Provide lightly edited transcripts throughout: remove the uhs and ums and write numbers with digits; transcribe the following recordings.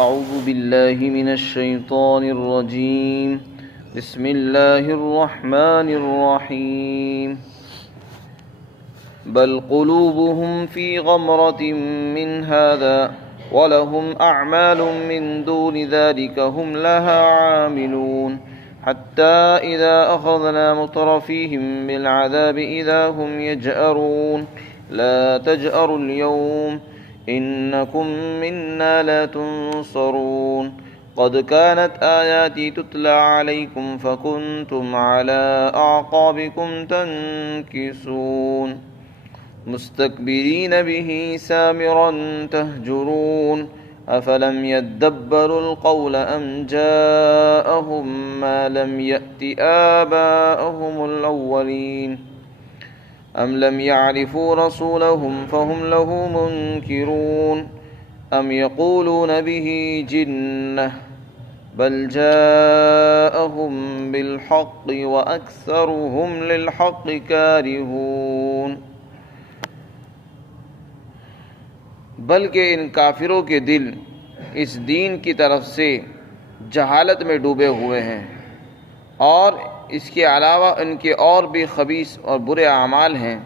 أعوذ بالله من الشيطان الرجيم بسم الله الرحمن الرحيم بل قلوبهم في غمرة من هذا ولهم أعمال من دون ذلك هم لها عاملون حتى إذا أخذنا مترفيهم بالعذاب إذا هم يجأرون لا تجأروا اليوم إنكم منا لا تنصرون قد كانت آياتي تتلى عليكم فكنتم على أعقابكم تنكصون مستكبرين به سامرا تهجرون أفلم يدبروا القول أم جاءهم ما لم يأت آباءهم الأولين أم لم يعرفوا رسولهم فهم له منكرون أم يقولون به جنة بل جاءهم بالحق وأكثرهم للحق كارهون بلکہ ان کافروں کے دل اس دین کی طرف سے جہالت میں ڈوبے ہوئے ہیں، اور اس کے علاوہ ان کے اور بھی خبیث اور برے اعمال ہیں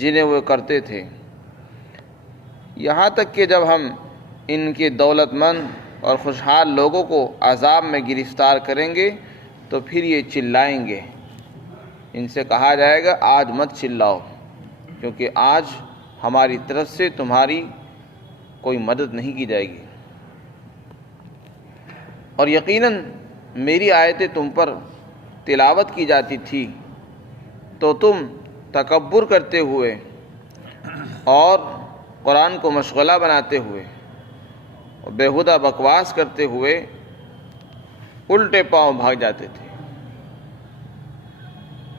جنہیں وہ کرتے تھے، یہاں تک کہ جب ہم ان کے دولت مند اور خوشحال لوگوں کو عذاب میں گرفتار کریں گے تو پھر یہ چلائیں گے۔ ان سے کہا جائے گا آج مت چلاؤ، کیونکہ آج ہماری طرف سے تمہاری کوئی مدد نہیں کی جائے گی، اور یقیناً میری آیتیں تم پر تلاوت کی جاتی تھی تو تم تکبر کرتے ہوئے اور قرآن کو مشغلہ بناتے ہوئے اور بیہودہ بکواس کرتے ہوئے الٹے پاؤں بھاگ جاتے تھے۔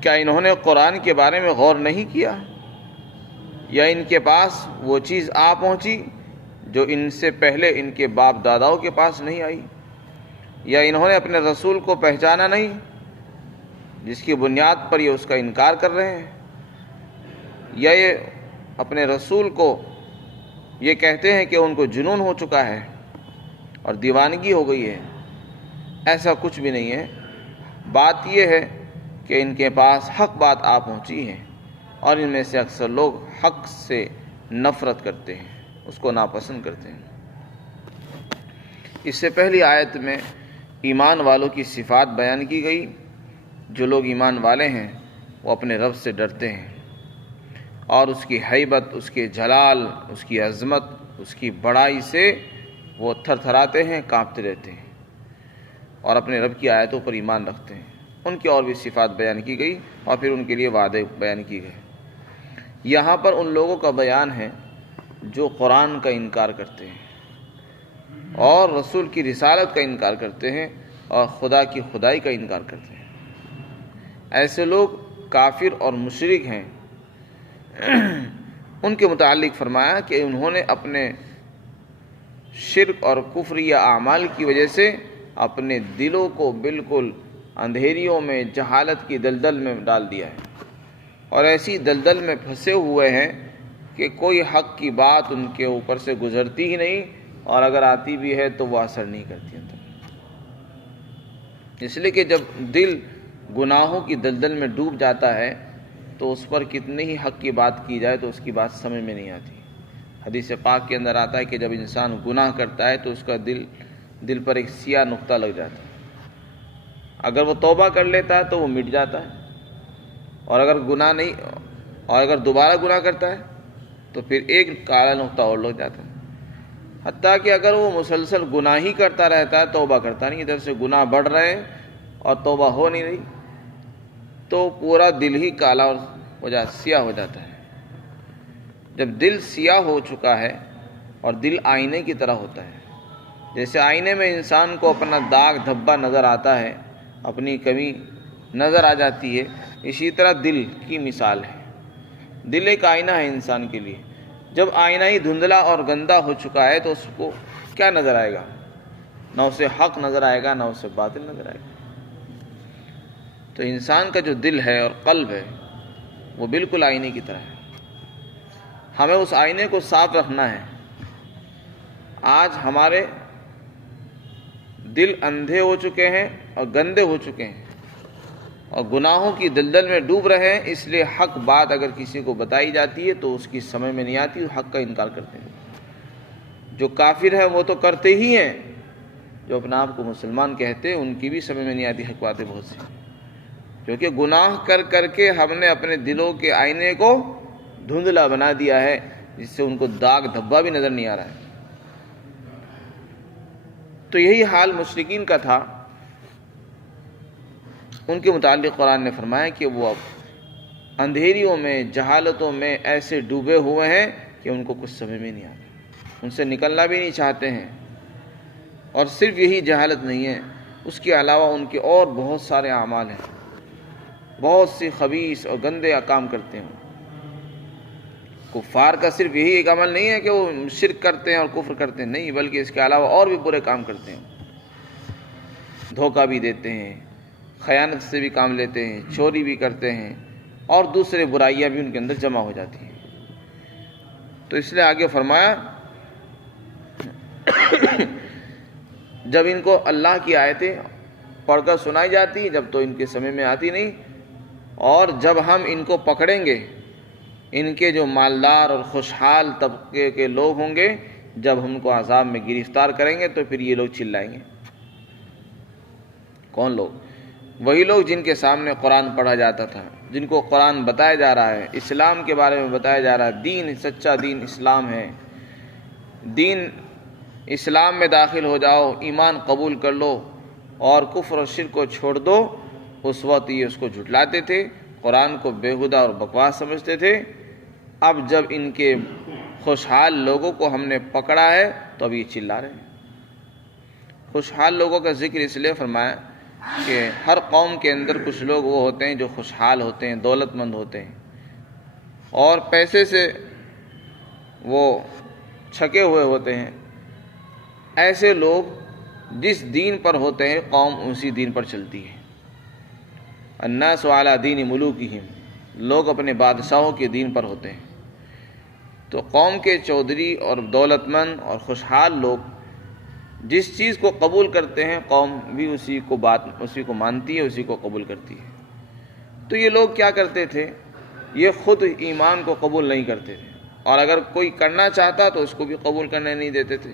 کیا انہوں نے قرآن کے بارے میں غور نہیں کیا، یا ان کے پاس وہ چیز آ پہنچی جو ان سے پہلے ان کے باپ داداؤں کے پاس نہیں آئی، یا انہوں نے اپنے رسول کو پہچانا نہیں جس کی بنیاد پر یہ اس کا انکار کر رہے ہیں، یا یہ اپنے رسول کو یہ کہتے ہیں کہ ان کو جنون ہو چکا ہے اور دیوانگی ہو گئی ہے۔ ایسا کچھ بھی نہیں ہے، بات یہ ہے کہ ان کے پاس حق بات آ پہنچی ہے، اور ان میں سے اکثر لوگ حق سے نفرت کرتے ہیں، اس کو ناپسند کرتے ہیں۔ اس سے پہلی آیت میں ایمان والوں کی صفات بیان کی گئی۔ جو لوگ ایمان والے ہیں وہ اپنے رب سے ڈرتے ہیں، اور اس کی ہیبت، اس کے جلال، اس کی عظمت، اس کی بڑائی سے وہ تھر تھراتے ہیں، کانپتے رہتے ہیں، اور اپنے رب کی آیتوں پر ایمان رکھتے ہیں۔ ان کی اور بھی صفات بیان کی گئی، اور پھر ان کے لیے وعدے بیان کیے گئے۔ یہاں پر ان لوگوں کا بیان ہے جو قرآن کا انکار کرتے ہیں اور رسول کی رسالت کا انکار کرتے ہیں اور خدا کی خدائی کا انکار کرتے ہیں۔ ایسے لوگ کافر اور مشرک ہیں۔ ان کے متعلق فرمایا کہ انہوں نے اپنے شرک اور کفریہ اعمال کی وجہ سے اپنے دلوں کو بالکل اندھیریوں میں، جہالت کی دلدل میں ڈال دیا ہے، اور ایسی دلدل میں پھنسے ہوئے ہیں کہ کوئی حق کی بات ان کے اوپر سے گزرتی ہی نہیں، اور اگر آتی بھی ہے تو وہ اثر نہیں کرتی ہے۔ اس لیے کہ جب دل گناہوں کی دلدل میں ڈوب جاتا ہے تو اس پر کتنی ہی حق کی بات کی جائے تو اس کی بات سمجھ میں نہیں آتی۔ حدیث پاک کے اندر آتا ہے کہ جب انسان گناہ کرتا ہے تو اس کا دل پر ایک سیاہ نقطہ لگ جاتا ہے۔ اگر وہ توبہ کر لیتا ہے تو وہ مٹ جاتا ہے، اور اگر دوبارہ گناہ کرتا ہے تو پھر ایک کالا نقطہ اور لگ جاتا ہے۔ حتیٰ کہ اگر وہ مسلسل گناہ ہی کرتا رہتا ہے، توبہ کرتا نہیں، ادھر سے گناہ بڑھ رہے ہیں اور توبہ ہو نہیں رہی، تو پورا دل ہی کالا سیاہ ہو جاتا ہے۔ جب دل سیاہ ہو چکا ہے اور دل آئینے کی طرح ہوتا ہے، جیسے آئینے میں انسان کو اپنا داغ دھبا نظر آتا ہے، اپنی کمی نظر آ جاتی ہے، اسی طرح دل کی مثال ہے۔ دل ایک آئینہ ہے انسان کے لیے۔ جب آئینہ ہی دھندلا اور گندا ہو چکا ہے تو اس کو کیا نظر آئے گا؟ نہ اسے حق نظر آئے گا، نہ اسے باطل نظر آئے گا۔ تو انسان کا جو دل ہے اور قلب ہے وہ بالکل آئینے کی طرح ہے۔ ہمیں اس آئینے کو صاف رکھنا ہے۔ آج ہمارے دل اندھے ہو چکے ہیں اور گندے ہو چکے ہیں اور گناہوں کی دلدل میں ڈوب رہے ہیں، اس لیے حق بات اگر کسی کو بتائی جاتی ہے تو اس کی سمجھ میں نہیں آتی، حق کا انکار کرتے ہیں۔ جو کافر ہیں وہ تو کرتے ہی ہیں، جو اپنے آپ کو مسلمان کہتے ہیں ان کی بھی سمجھ میں نہیں آتی حق باتیں بہت سی، کیونکہ گناہ کر کر کے ہم نے اپنے دلوں کے آئینے کو دھندلا بنا دیا ہے، جس سے ان کو داغ دھبا بھی نظر نہیں آ رہا ہے۔ تو یہی حال مشرکین کا تھا، ان کے متعلق قرآن نے فرمایا کہ وہ اب اندھیریوں میں، جہالتوں میں ایسے ڈوبے ہوئے ہیں کہ ان کو کچھ سمجھ میں نہیں آتا، ان سے نکلنا بھی نہیں چاہتے ہیں۔ اور صرف یہی جہالت نہیں ہے، اس کے علاوہ ان کے اور بہت سارے اعمال ہیں، بہت سی خبیث اور گندے کام کرتے ہیں۔ کفار کا صرف یہی ایک عمل نہیں ہے کہ وہ شرک کرتے ہیں اور کفر کرتے ہیں، نہیں، بلکہ اس کے علاوہ اور بھی برے کام کرتے ہیں، دھوکہ بھی دیتے ہیں، خیانت سے بھی کام لیتے ہیں، چوری بھی کرتے ہیں، اور دوسرے برائیاں بھی ان کے اندر جمع ہو جاتی ہیں۔ تو اس لیے آگے فرمایا جب ان کو اللہ کی آیتیں پڑھ کر سنائی جاتی ہیں، جب تو ان کے سمجھ میں آتی نہیں، اور جب ہم ان کو پکڑیں گے، ان کے جو مالدار اور خوشحال طبقے کے لوگ ہوں گے، جب ہم کو عذاب میں گرفتار کریں گے تو پھر یہ لوگ چلائیں گے۔ کون لوگ؟ وہی لوگ جن کے سامنے قرآن پڑھا جاتا تھا، جن کو قرآن بتایا جا رہا ہے، اسلام کے بارے میں بتایا جا رہا ہے، دین، سچا دین اسلام ہے، دین اسلام میں داخل ہو جاؤ، ایمان قبول کر لو اور کفر اور شرک کو چھوڑ دو، اس وقت یہ اس کو جھٹلاتے تھے، قرآن کو بےہودہ اور بکواس سمجھتے تھے۔ اب جب ان کے خوشحال لوگوں کو ہم نے پکڑا ہے تو اب یہ چلا رہے ہیں۔ خوشحال لوگوں کا ذکر اس لیے فرمایا کہ ہر قوم کے اندر کچھ لوگ وہ ہوتے ہیں جو خوشحال ہوتے ہیں، دولت مند ہوتے ہیں، اور پیسے سے وہ چھکے ہوئے ہوتے ہیں۔ ایسے لوگ جس دین پر ہوتے ہیں قوم اسی دین پر چلتی ہے۔ الناس علی دین ملوکہم، لوگ اپنے بادشاہوں کے دین پر ہوتے ہیں۔ تو قوم کے چودھری اور دولت مند اور خوشحال لوگ جس چیز کو قبول کرتے ہیں قوم بھی اسی کو مانتی ہے، اسی کو قبول کرتی ہے۔ تو یہ لوگ کیا کرتے تھے؟ یہ خود ایمان کو قبول نہیں کرتے تھے، اور اگر کوئی کرنا چاہتا تو اس کو بھی قبول کرنے نہیں دیتے تھے۔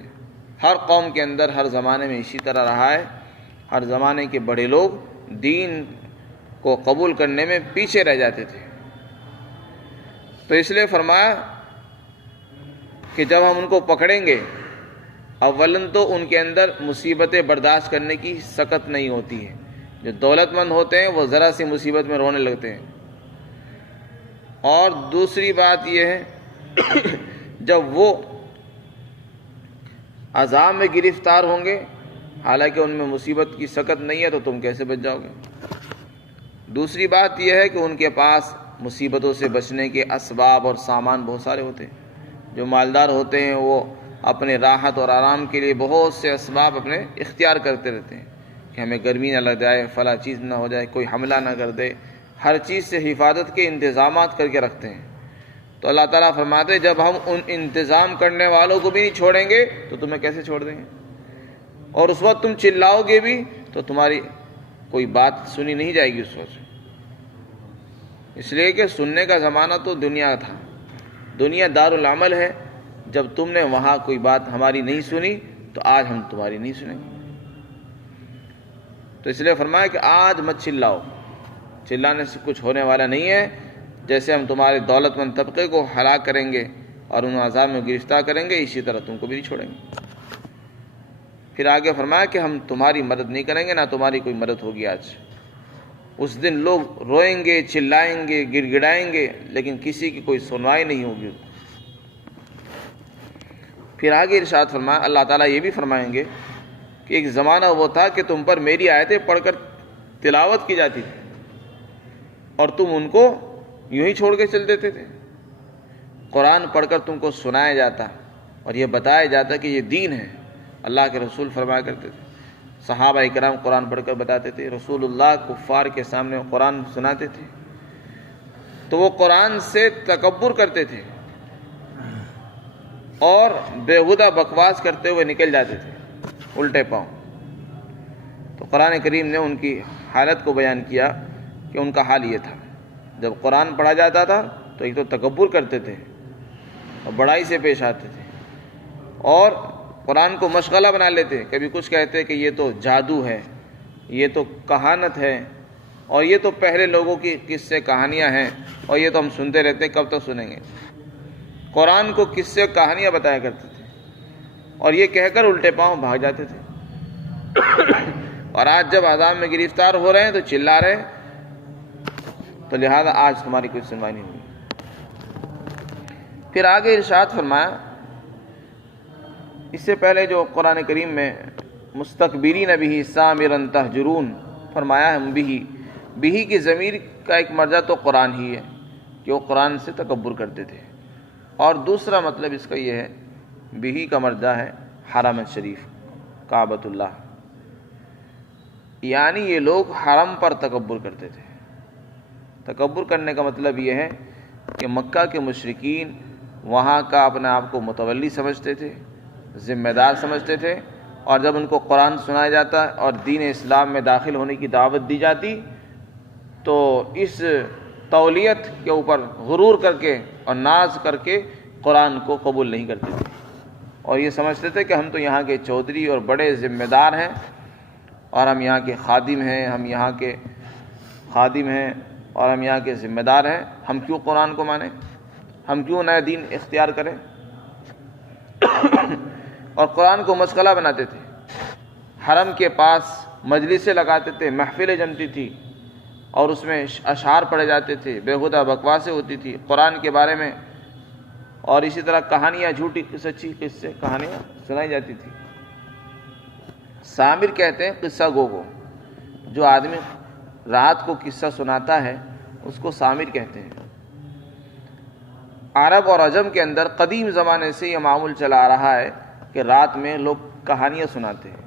ہر قوم کے اندر ہر زمانے میں اسی طرح رہا ہے، ہر زمانے کے بڑے لوگ دین کو قبول کرنے میں پیچھے رہ جاتے تھے۔ تو اس لیے فرمایا کہ جب ہم ان کو پکڑیں گے، اولن تو ان کے اندر مصیبتیں برداشت کرنے کی سکت نہیں ہوتی ہے۔ جو دولت مند ہوتے ہیں وہ ذرا سی مصیبت میں رونے لگتے ہیں، اور دوسری بات یہ ہے جب وہ عذاب میں گرفتار ہوں گے، حالانکہ ان میں مصیبت کی سکت نہیں ہے، تو تم کیسے بچ جاؤ گے؟ دوسری بات یہ ہے کہ ان کے پاس مصیبتوں سے بچنے کے اسباب اور سامان بہت سارے ہوتے ہیں۔ جو مالدار ہوتے ہیں وہ اپنے راحت اور آرام کے لیے بہت سے اسباب اپنے اختیار کرتے رہتے ہیں کہ ہمیں گرمی نہ لگ جائے، فلاں چیز نہ ہو جائے، کوئی حملہ نہ کر دے، ہر چیز سے حفاظت کے انتظامات کر کے رکھتے ہیں۔ تو اللہ تعالیٰ فرماتے ہیں جب ہم ان انتظام کرنے والوں کو بھی نہیں چھوڑیں گے تو تمہیں کیسے چھوڑ دیں گے؟ اور اس وقت تم چلاؤ گے بھی تو تمہاری کوئی بات سنی نہیں جائے گی اس وقت، اس لیے کہ سننے کا زمانہ تو دنیا تھا، دنیا دار العمل ہے۔ جب تم نے وہاں کوئی بات ہماری نہیں سنی تو آج ہم تمہاری نہیں سنیں گے۔ تو اس لیے فرمایا کہ آج مت چلاؤ، چلانے سے کچھ ہونے والا نہیں ہے۔ جیسے ہم تمہارے دولت مند طبقے کو ہلاک کریں گے اور انہیں عذاب میں گرفتار کریں گے، اسی طرح تم کو بھی نہیں چھوڑیں گے۔ پھر آگے فرمایا کہ ہم تمہاری مدد نہیں کریں گے، نہ تمہاری کوئی مدد ہوگی آج۔ اس دن لوگ روئیں گے، چلائیں گے، گڑ گڑائیں گے، لیکن کسی کی کوئی سنوائی نہیں ہوگی۔ پھر آگے ارشاد فرمایا، اللہ تعالیٰ یہ بھی فرمائیں گے کہ ایک زمانہ وہ تھا کہ تم پر میری آیتیں پڑھ کر تلاوت کی جاتی تھی اور تم ان کو یوں ہی چھوڑ کے چل دیتے تھے۔ قرآن پڑھ کر تم کو سنایا جاتا اور یہ بتایا جاتا کہ یہ دین ہے۔ اللہ کے رسول فرمایا کرتے تھے، صحابہ کرام قرآن پڑھ کر بتاتے تھے، رسول اللہ کفار کے سامنے قرآن سناتے تھے، تو وہ قرآن سے تکبر کرتے تھے اور بےہودہ بکواس کرتے ہوئے نکل جاتے تھے الٹے پاؤں۔ تو قرآن کریم نے ان کی حالت کو بیان کیا کہ ان کا حال یہ تھا، جب قرآن پڑھا جاتا تھا تو ایک تو تکبر کرتے تھے اور بڑائی سے پیش آتے تھے، اور قرآن کو مشغلہ بنا لیتے، کبھی کچھ کہتے کہ یہ تو جادو ہے، یہ تو کہانت ہے، اور یہ تو پہلے لوگوں کی قصے کہانیاں ہیں، اور یہ تو ہم سنتے رہتے ہیں، کب تک سنیں گے۔ قرآن کو قصے کہانیاں بتایا کرتے تھے، اور یہ کہہ کر الٹے پاؤں بھاگ جاتے تھے۔ اور آج جب عذاب میں گرفتار ہو رہے ہیں تو چلا رہے ہیں، تو لہذا آج تمہاری کوئی سنوائی نہیں ہوئی۔ پھر آگے ارشاد فرمایا، اس سے پہلے جو قرآن کریم میں مستکبرین بہ سامرا تہجرون فرمایا ہے، بہ کی ضمیر کا ایک مرجع تو قرآن ہی ہے کہ وہ قرآن سے تکبر کرتے تھے، اور دوسرا مطلب اس کا یہ ہے، بہ کا مرجع ہے حرم شریف کعبۃ اللہ، یعنی یہ لوگ حرم پر تکبر کرتے تھے۔ تکبر کرنے کا مطلب یہ ہے کہ مکہ کے مشرکین وہاں کا اپنے آپ کو متولی سمجھتے تھے، ذمہ دار سمجھتے تھے، اور جب ان کو قرآن سنایا جاتا اور دین اسلام میں داخل ہونے کی دعوت دی جاتی تو اس تولیت کے اوپر غرور کر کے اور ناز کر کے قرآن کو قبول نہیں کرتے تھے، اور یہ سمجھتے تھے کہ ہم تو یہاں کے چودھری اور بڑے ذمہ دار ہیں، اور ہم یہاں کے خادم ہیں، اور ہم یہاں کے ذمہ دار ہیں، ہم کیوں قرآن کو مانیں، ہم کیوں نیا دین اختیار کریں، اور قرآن کو مشغلہ بناتے تھے۔ حرم کے پاس مجلسیں لگاتے تھے، محفلیں جمتی تھی، اور اس میں اشعار پڑھے جاتے تھے، بیہودہ بکواسیں ہوتی تھی قرآن کے بارے میں، اور اسی طرح کہانیاں، جھوٹی سچی قصے کہانیاں سنائی جاتی تھی۔ سامر کہتے ہیں قصہ گو کو، جو آدمی رات کو قصہ سناتا ہے اس کو سامر کہتے ہیں۔ عرب اور عجم کے اندر قدیم زمانے سے یہ معمول چلا آ رہا ہے کہ رات میں لوگ کہانیاں سناتے ہیں،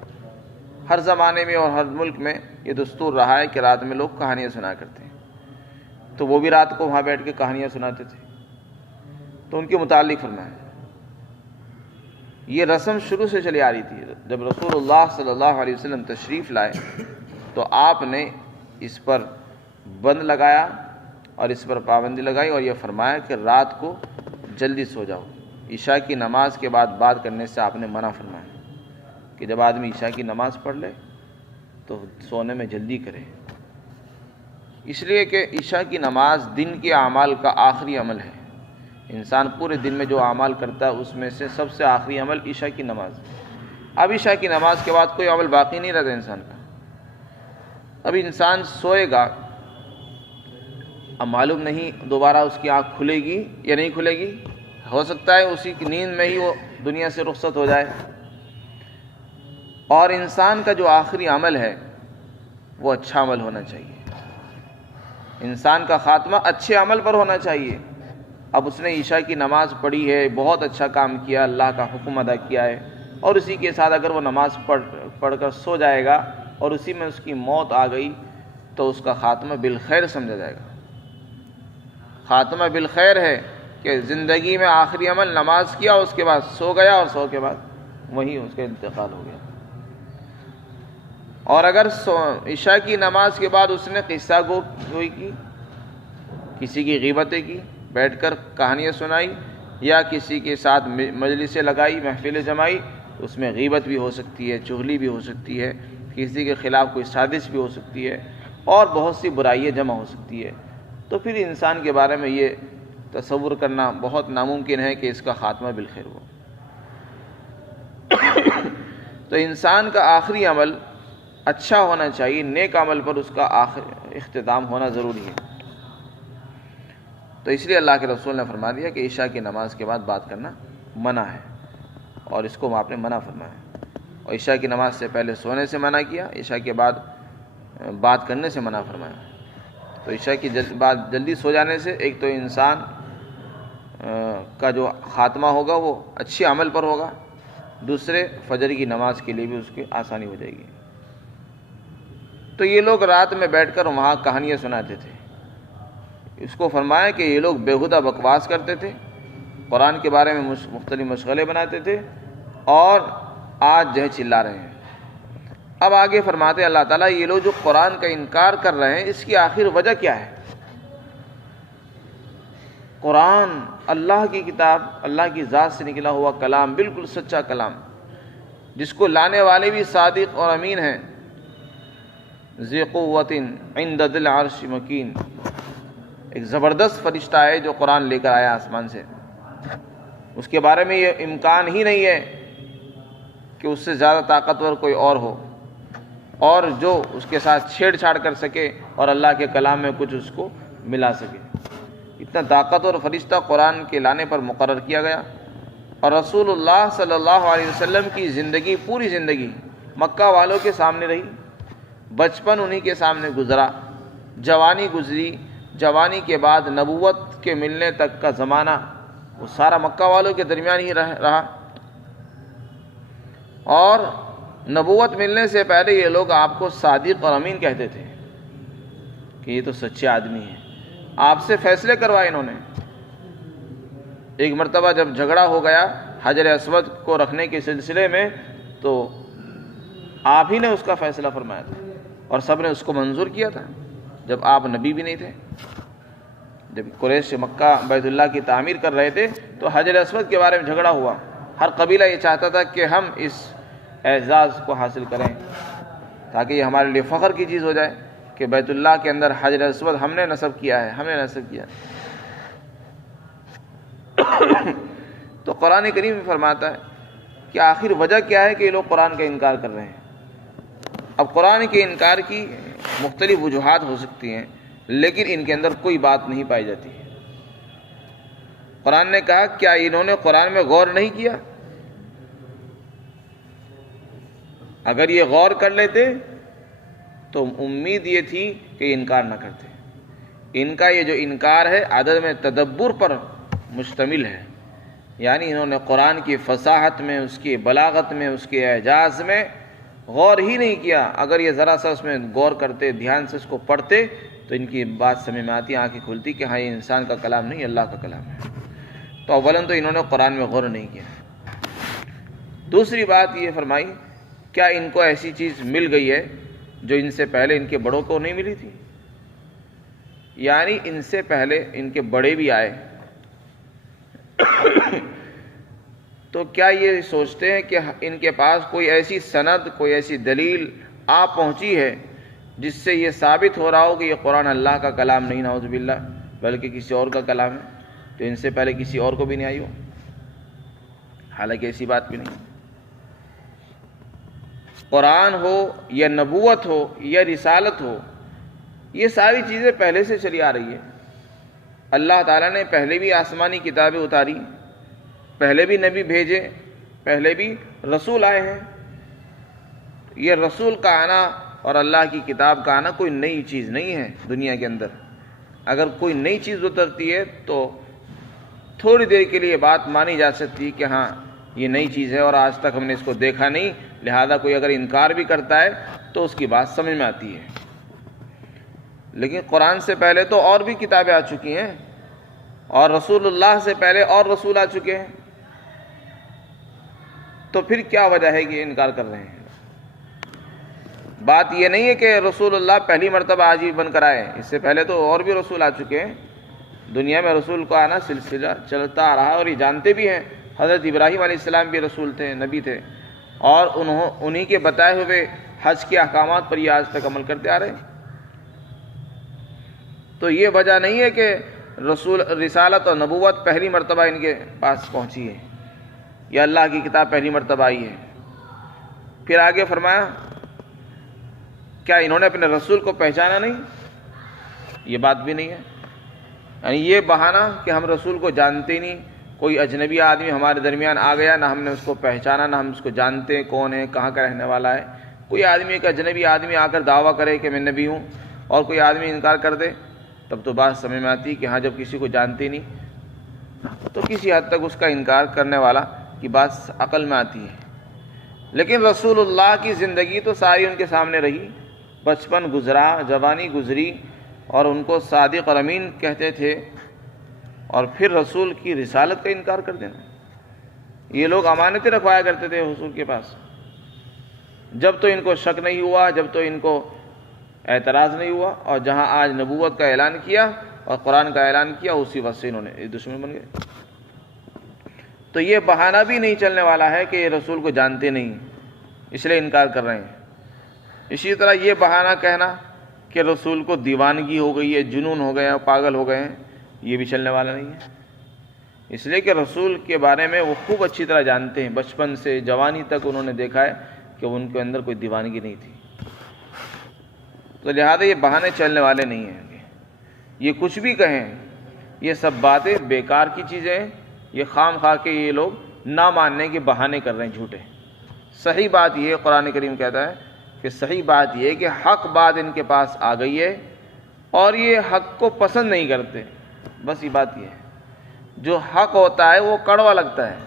ہر زمانے میں اور ہر ملک میں یہ دستور رہا ہے کہ رات میں لوگ کہانیاں سنا کرتے ہیں، تو وہ بھی رات کو وہاں بیٹھ کے کہانیاں سناتے تھے۔ تو ان کے متعلق فرمایا، یہ رسم شروع سے چلی آ رہی تھی۔ جب رسول اللہ صلی اللہ علیہ وسلم تشریف لائے تو آپ نے اس پر بند لگایا اور اس پر پابندی لگائی، اور یہ فرمایا کہ رات کو جلدی سو جاؤ۔ عشاء کی نماز کے بعد بات کرنے سے آپ نے منع فرمایا کہ جب آدمی عشاء کی نماز پڑھ لے تو سونے میں جلدی کرے، اس لیے کہ عشاء کی نماز دن کے اعمال کا آخری عمل ہے۔ انسان پورے دن میں جو اعمال کرتا ہے اس میں سے سب سے آخری عمل عشاء کی نماز۔ اب عشاء کی نماز کے بعد کوئی عمل باقی نہیں رہتا انسان کا۔ اب انسان سوئے گا، اب معلوم نہیں دوبارہ اس کی آنکھ کھلے گی یا نہیں کھلے گی، ہو سکتا ہے اسی کی نیند میں ہی وہ دنیا سے رخصت ہو جائے۔ اور انسان کا جو آخری عمل ہے وہ اچھا عمل ہونا چاہیے، انسان کا خاتمہ اچھے عمل پر ہونا چاہیے۔ اب اس نے عشاء کی نماز پڑھی ہے، بہت اچھا کام کیا، اللہ کا حکم ادا کیا ہے، اور اسی کے ساتھ اگر وہ نماز پڑھ کر سو جائے گا اور اسی میں اس کی موت آ گئی تو اس کا خاتمہ بالخیر سمجھا جائے گا۔ خاتمہ بالخیر ہے کہ زندگی میں آخری عمل نماز کیا، اس کے بعد سو گیا، اور سو کے بعد وہیں اس کا انتقال ہو گیا۔ اور اگر عشاء کی نماز کے بعد اس نے قصہ گوئی کی، کسی کی غیبتیں کی، بیٹھ کر کہانیاں سنائی، یا کسی کے ساتھ مجلسیں لگائی، محفلیں جمائی، اس میں غیبت بھی ہو سکتی ہے، چغلی بھی ہو سکتی ہے، کسی کے خلاف کوئی سازش بھی ہو سکتی ہے، اور بہت سی برائیاں جمع ہو سکتی ہے، تو پھر انسان کے بارے میں یہ تصور کرنا بہت ناممکن ہے کہ اس کا خاتمہ بالخیر ہو۔ تو انسان کا آخری عمل اچھا ہونا چاہیے، نیک عمل پر اس کا اختتام ہونا ضروری ہے۔ تو اس لیے اللہ کے رسول نے فرما دیا کہ عشاء کی نماز کے بعد بات کرنا منع ہے، اور اس کو آپ نے منع فرمایا، اور عشاء کی نماز سے پہلے سونے سے منع کیا، عشاء کے بعد بات کرنے سے منع فرمایا۔ تو عشاء کی بعد جلدی سو جانے سے ایک تو انسان کا جو خاتمہ ہوگا وہ اچھے عمل پر ہوگا، دوسرے فجر کی نماز کے لیے بھی اس کی آسانی ہو جائے گی۔ تو یہ لوگ رات میں بیٹھ کر وہاں کہانیاں سناتے تھے۔ اس کو فرمایا کہ یہ لوگ بیہودہ بکواس کرتے تھے، قرآن کے بارے میں مختلف مشغلے بناتے تھے، اور آج جو ہے چلا رہے ہیں۔ اب آگے فرماتے اللہ تعالیٰ یہ لوگ جو قرآن کا انکار کر رہے ہیں اس کی آخر وجہ کیا ہے؟ قرآن اللہ کی کتاب، اللہ کی ذات سے نکلا ہوا کلام، بالکل سچا کلام، جس کو لانے والے بھی صادق اور امین ہیں، ذی قوت عند ذی العرش مکین، ایک زبردست فرشتہ ہے جو قرآن لے کر آیا آسمان سے، اس کے بارے میں یہ امکان ہی نہیں ہے کہ اس سے زیادہ طاقتور کوئی اور ہو اور جو اس کے ساتھ چھیڑ چھاڑ کر سکے اور اللہ کے کلام میں کچھ اس کو ملا سکے۔ اتنا طاقتور فرشتہ قرآن کے لانے پر مقرر کیا گیا، اور رسول اللہ صلی اللہ علیہ وسلم کی زندگی، پوری زندگی مکہ والوں کے سامنے رہی، بچپن انہی کے سامنے گزرا، جوانی گزری، جوانی کے بعد نبوت کے ملنے تک کا زمانہ وہ سارا مکہ والوں کے درمیان ہی رہا، اور نبوت ملنے سے پہلے یہ لوگ آپ کو صادق اور امین کہتے تھے کہ یہ تو سچے آدمی ہیں، آپ سے فیصلے کروائے انہوں نے۔ ایک مرتبہ جب جھگڑا ہو گیا حجر اسود کو رکھنے کے سلسلے میں تو آپ ہی نے اس کا فیصلہ فرمایا تھا اور سب نے اس کو منظور کیا تھا، جب آپ نبی بھی نہیں تھے۔ جب قریش مکہ بیت اللہ کی تعمیر کر رہے تھے تو حجر اسود کے بارے میں جھگڑا ہوا، ہر قبیلہ یہ چاہتا تھا کہ ہم اس اعزاز کو حاصل کریں تاکہ یہ ہمارے لیے فخر کی چیز ہو جائے کہ بیت اللہ کے اندر حجر اسود ہم نے نصب کیا ہے، ہم نے نصب کیا۔ تو قرآن کریم میں فرماتا ہے کہ آخر وجہ کیا ہے کہ یہ لوگ قرآن کا انکار کر رہے ہیں۔ اب قرآن کے انکار کی مختلف وجوہات ہو سکتی ہیں، لیکن ان کے اندر کوئی بات نہیں پائی جاتی۔ قرآن نے کہا کیا انہوں نے قرآن میں غور نہیں کیا؟ اگر یہ غور کر لیتے تو امید یہ تھی کہ یہ انکار نہ کرتے۔ ان کا یہ جو انکار ہے عدم تدبر پر مشتمل ہے، یعنی انہوں نے قرآن کی فصاحت میں، اس کی بلاغت میں، اس کے اعجاز میں غور ہی نہیں کیا۔ اگر یہ ذرا سا اس میں غور کرتے، دھیان سے اس کو پڑھتے تو ان کی بات سمجھ میں آتی، آنکھیں کھلتی کہ ہاں یہ انسان کا کلام نہیں، اللہ کا کلام ہے۔ تو اولاً تو انہوں نے قرآن میں غور نہیں کیا۔ دوسری بات یہ فرمائی کیا ان کو ایسی چیز مل گئی ہے جو ان سے پہلے ان کے بڑوں کو نہیں ملی تھی؟ یعنی ان سے پہلے ان کے بڑے بھی آئے تو کیا یہ سوچتے ہیں کہ ان کے پاس کوئی ایسی سند، کوئی ایسی دلیل آ پہنچی ہے جس سے یہ ثابت ہو رہا ہو کہ یہ قرآن اللہ کا کلام نہیں، نعوذ باللہ، بلکہ کسی اور کا کلام ہے، تو ان سے پہلے کسی اور کو بھی نہیں آئی ہو؟ حالانکہ ایسی بات بھی نہیں۔ قرآن ہو یا نبوت ہو یا رسالت ہو، یہ ساری چیزیں پہلے سے چلی آ رہی ہے۔ اللہ تعالیٰ نے پہلے بھی آسمانی کتابیں اتاری، پہلے بھی نبی بھیجے، پہلے بھی رسول آئے ہیں۔ یہ رسول کا آنا اور اللہ کی کتاب کا آنا کوئی نئی چیز نہیں ہے دنیا کے اندر۔ اگر کوئی نئی چیز اترتی ہے تو تھوڑی دیر کے لیے بات مانی جا سکتی ہے کہ ہاں یہ نئی چیز ہے اور آج تک ہم نے اس کو دیکھا نہیں، لہذا کوئی اگر انکار بھی کرتا ہے تو اس کی بات سمجھ میں آتی ہے۔ لیکن قرآن سے پہلے تو اور بھی کتابیں آ چکی ہیں، اور رسول اللہ سے پہلے اور رسول آ چکے ہیں، تو پھر کیا وجہ ہے کہ انکار کر رہے ہیں؟ بات یہ نہیں ہے کہ رسول اللہ پہلی مرتبہ آج ہی بن کر آئے، اس سے پہلے تو اور بھی رسول آ چکے ہیں۔ دنیا میں رسول کا آنا سلسلہ چلتا آ رہا، اور یہ جانتے بھی ہیں حضرت ابراہیم علیہ السلام بھی رسول تھے، نبی تھے، اور انہی کے بتائے ہوئے حج کے احکامات پر یہ آج تک عمل کرتے آ رہے ہیں۔ تو یہ وجہ نہیں ہے کہ رسالت اور نبوت پہلی مرتبہ ان کے پاس پہنچی ہے یا اللہ کی کتاب پہلی مرتبہ آئی ہے۔ پھر آگے فرمایا کیا انہوں نے اپنے رسول کو پہچانا نہیں؟ یہ بات بھی نہیں ہے۔ یعنی یہ بہانہ کہ ہم رسول کو جانتے ہی نہیں، کوئی اجنبی آدمی ہمارے درمیان آ گیا، نہ ہم نے اس کو پہچانا، نہ ہم اس کو جانتے کون ہے، کہاں کا رہنے والا ہے۔ کوئی آدمی، ایک اجنبی آدمی آ کر دعویٰ کرے کہ میں نبی ہوں اور کوئی آدمی انکار کر دے، تب تو بات سمجھ میں آتی کہ ہاں جب کسی کو جانتے ہی نہیں تو کسی حد تک اس کا انکار کرنے والا کی بات عقل میں آتی ہے۔ لیکن رسول اللہ کی زندگی تو ساری ان کے سامنے رہی، بچپن گزرا، جوانی گزری، اور ان کو صادق اور امین کہتے تھے، اور پھر رسول کی رسالت کا انکار کر دینا۔ یہ لوگ امانتیں رکھوایا کرتے تھے حضور کے پاس، جب تو ان کو شک نہیں ہوا، جب تو ان کو اعتراض نہیں ہوا، اور جہاں آج نبوت کا اعلان کیا اور قرآن کا اعلان کیا، اسی وقت سے انہوں نے دشمن بن گئے۔ تو یہ بہانہ بھی نہیں چلنے والا ہے کہ یہ رسول کو جانتے نہیں اس لیے انکار کر رہے ہیں۔ اسی طرح یہ بہانہ کہنا کہ رسول کو دیوانگی ہو گئی ہے، جنون ہو گئے ہیں، پاگل ہو گئے ہیں، یہ بھی چلنے والا نہیں ہے، اس لیے کہ رسول کے بارے میں وہ خوب اچھی طرح جانتے ہیں، بچپن سے جوانی تک انہوں نے دیکھا ہے کہ ان کے اندر کوئی دیوانگی نہیں تھی، تو لہذا یہ بہانے چلنے والے نہیں ہیں۔ یہ کچھ بھی کہیں، یہ سب باتیں بیکار کی چیزیں ہیں، یہ خام خواہ کے یہ لوگ نہ ماننے کے بہانے کر رہے ہیں جھوٹے۔ صحیح بات یہ ہے، قرآن کریم کہتا ہے کہ صحیح بات یہ ہے کہ حق بات ان کے پاس آ گئی ہے اور یہ حق کو پسند نہیں کرتے، بس یہ بات یہ ہے۔ جو حق ہوتا ہے وہ کڑوا لگتا ہے،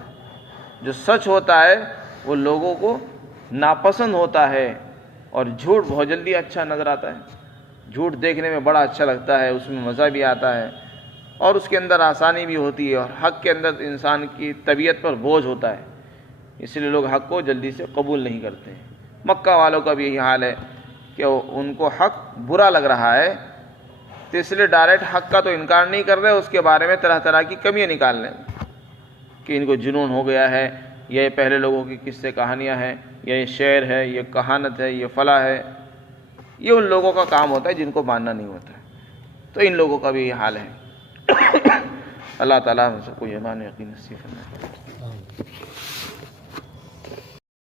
جو سچ ہوتا ہے وہ لوگوں کو ناپسند ہوتا ہے، اور جھوٹ بہت جلدی اچھا نظر آتا ہے۔ جھوٹ دیکھنے میں بڑا اچھا لگتا ہے، اس میں مزہ بھی آتا ہے اور اس کے اندر آسانی بھی ہوتی ہے، اور حق کے اندر انسان کی طبیعت پر بوجھ ہوتا ہے، اس لیے لوگ حق کو جلدی سے قبول نہیں کرتے ہیں۔ مکہ والوں کا بھی یہی حال ہے کہ ان کو حق برا لگ رہا ہے، تو اس لیے ڈائریکٹ حق کا تو انکار نہیں کر رہے، اس کے بارے میں طرح طرح کی کمیاں نکال لیں کہ ان کو جنون ہو گیا ہے، یہ پہلے لوگوں کی قصے کہانیاں ہیں، یا یہ شعر ہے، یہ کہانت ہے، یہ فلاں ہے۔ یہ ان لوگوں کا کام ہوتا ہے جن کو ماننا نہیں ہوتا ہے، تو ان لوگوں کا بھی یہ حال ہے۔ اللہ تعالیٰ ہم سب کو ایمان یقین نصیب فرمائے۔